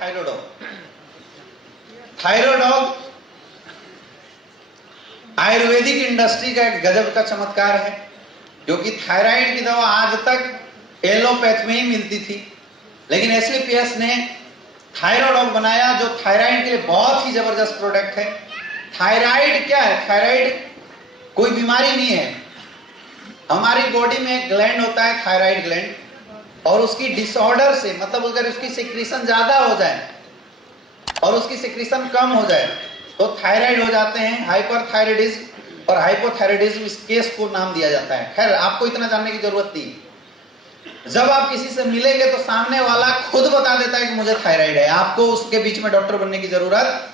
थायरोडॉग। थायरोडॉग Ayurvedic industry का एक गजब का चमत्कार है, क्योंकि थायराइड की दवा आज तक एलोपैथ में ही मिलती थी, लेकिन एससीपीएस ने थायरोडॉग बनाया जो थायराइड के लिए बहुत ही जबरदस्त प्रोडक्ट है। थायराइड क्या है? थायराइड कोई बीमारी नहीं है। हमारी बॉडी में एक ग्लैंड होता है थायराइड ग्लैंड, और उसकी डिसऑर्डर से, मतलब अगर उसकी सिक्रीशन ज्यादा हो जाए और उसकी सिक्रीशन कम हो जाए तो थायराइड हो जाते हैं। हाइपरथायराइडिज्म और हाइपोथायराइडिज्म इस केस को नाम दिया जाता है। खैर, आपको इतना जानने की जरूरत नहीं। जब आप किसी से मिलेंगे तो सामने वाला खुद बता देता है कि मुझे थायराइड है, आपको उसके बीच में डॉक्टर बनने की जरूरत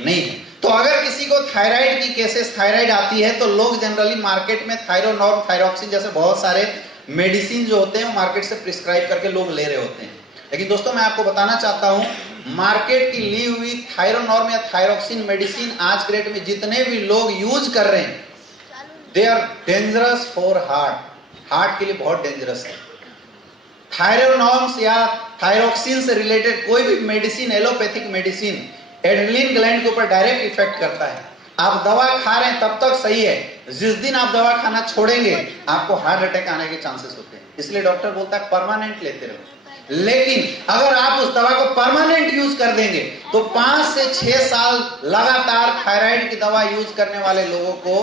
नहीं है। तो अगर किसी को थायराइड की केसेस थायराइड आती है तो लोग जनरली मार्केट में थायरोनॉर्म, थायरोक्सिन जैसे बहुत सारे मेडिसिन जो होते हैं वो मार्केट से प्रिस्क्राइब करके लोग ले रहे होते हैं। लेकिन दोस्तों, मैं आपको बताना चाहता हूं, मार्केट की ली हुई थायरोनॉर्म या थायरोक्सिन मेडिसिन आज के डेट में जितने भी लोग यूज कर रहे हैं, they are dangerous for heart के लिए बहुत डेंजरस है। थायरोनॉर्म्स या थायरोक्सिन से रिलेटेड कोई भी medicine, allopathic medicine adrenaline gland के ऊपर डायरेक्ट इफेक्ट करता है। आप दवा खा रहे हैं तब तक सही है, जिस दिन आप दवा खाना छोड़ेंगे आपको हार्ट अटैक आने के चांसेस होते हैं। इसलिए डॉक्टर बोलता है परमानेंट लेते रहो। लेकिन अगर आप उस दवा को परमानेंट यूज कर देंगे तो 5 से 6 साल लगातार थायराइड की दवा यूज करने वाले लोगों को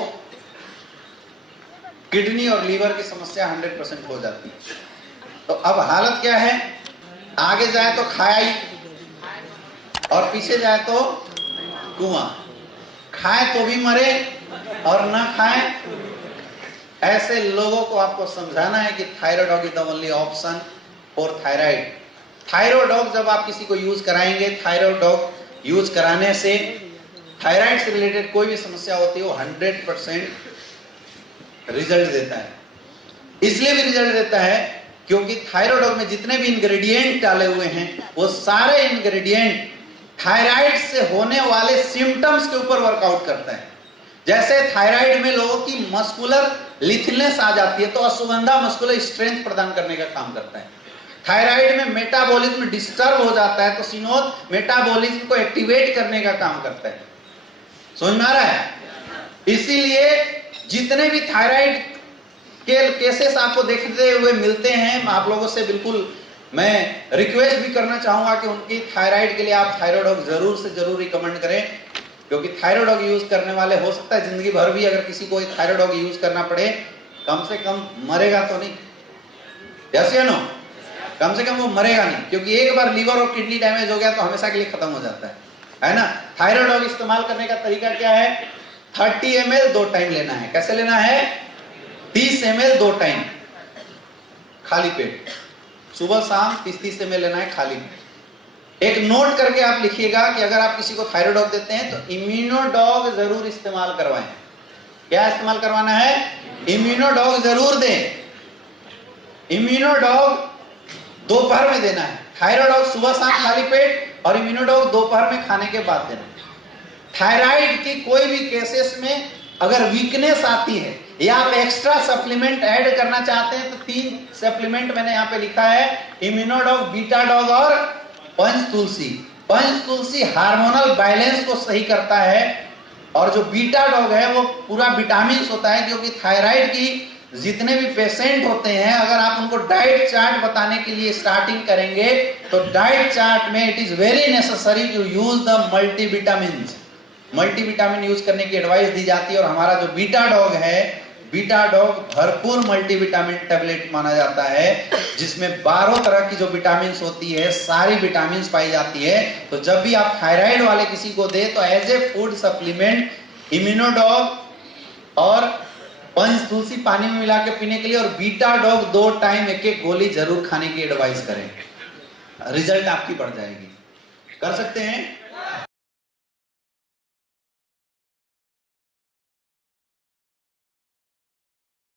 किडनी और लीवर की समस्या 100% हो जाती है। तो अब हालत क्या है? आगे जाए तो खाई और पीछे जाए तो कुआं। खाए तो भी मरे और ना खाए। ऐसे लोगों को आपको समझाना है कि Thyrodog is the only option for thyroid. Thyrodog जब आप किसी को यूज कराएंगे, थायरोडॉग यूज कराने से थायराइड से रिलेटेड कोई भी समस्या होती है वो 100% रिजल्ट देता है। इसलिए भी रिजल्ट देता है क्योंकि थायरोडॉग में जितने भी इंग्रेडिएंट डाले हुए हैं वो सारे इंग्रेडिएंट थायराइड से होने वाले सिम्टम्स के ऊपर वर्कआउट करता है। जैसे थायराइड में लोगों की मस्कुलर लिथलनेस आ जाती है तो अश्वगंधा मस्कुलर स्ट्रेंथ प्रदान करने का काम करता है। थायराइड में मेटाबॉलिज्म डिस्टर्ब हो जाता है तो सिनोद मेटाबॉलिज्म को एक्टिवेट करने का काम करता है। समझ में आ रहा है? इसीलिए जितने भी थायराइड के केसेस आपको देखते हुए मिलते हैं, आप लोगों से बिल्कुल मैं रिक्वेस्ट भी करना चाहूंगा कि उनकी थायराइड के लिए आप थायरोडॉग जरूर से जरूर रिकमेंड करें, क्योंकि थायरोडॉग यूज करने वाले हो सकता है जिंदगी भर भी अगर किसी को थायरोडॉग यूज करना पड़े, कम से कम मरेगा तो नहीं। यस या नो? कम से कम वो मरेगा नहीं, क्योंकि एक बार लीवर और किडनी डैमेज हो गया तो हमेशा के लिए खत्म हो जाता है ना। थायरोडॉग इस्तेमाल करने का तरीका क्या है? 30 ml 2 टाइम लेना है। कैसे लेना है? 30 ml 2 टाइम खाली पेट, सुबह शाम 30 ml लेना है खाली पेट। एक नोट करके आप लिखिएगा कि अगर आप किसी को थायरोडॉग देते हैं तो इम्यूनोडॉग जरूर इस्तेमाल करवाएं। क्या इस्तेमाल करवाना है? इम्यूनोडॉग जरूर दें। इम्यूनोडॉग दोपहर में देना है। थायरोडॉग सुबह शाम खाली पेट और इम्यूनोडॉग दोपहर में खाने के बाद देना। थायराइड की कोई भी केसेस में अगर वीकनेस आती है या आप एक्स्ट्रा सप्लीमेंट ऐड करना चाहते हैं तो 3 सप्लीमेंट मैंने यहाँ पे लिखा है, इम्यूनोडॉग, बीटाडॉग और पंचतुलसी। पंचतुलसी हार्मोनल बैलेंस को सही करता है और जो बीटाडॉग है वो पूरा विटामिन होता है, क्योंकि थायराइड की जितने भी पेशेंट होते हैं अगर आप उनको डाइट चार्ट बताने के लिए स्टार्टिंग करेंगे तो डाइट चार्ट में it is very necessary to use the multivitamin. Multivitamin use करने की एडवाइस दी जाती है और हमारा जो बीटाडॉग है, बीटाडॉग भरपूर मल्टीविटामिन टैबलेट माना जाता है, जिसमें 12 तरह की जो विटामिन होती है, सारी विटामिन पाई जाती है। तो जब भी आप थायराइड वाले किसी को दे तो as a food supplement immunodog और पंचतुलसी पानी में मिला के पीने के लिए और बीटाडॉग 2 टाइम 1-1 गोली जरूर खाने की एडवाइस करें। रिजल्ट आपकी बढ़ जाएगी। कर सकते हैं।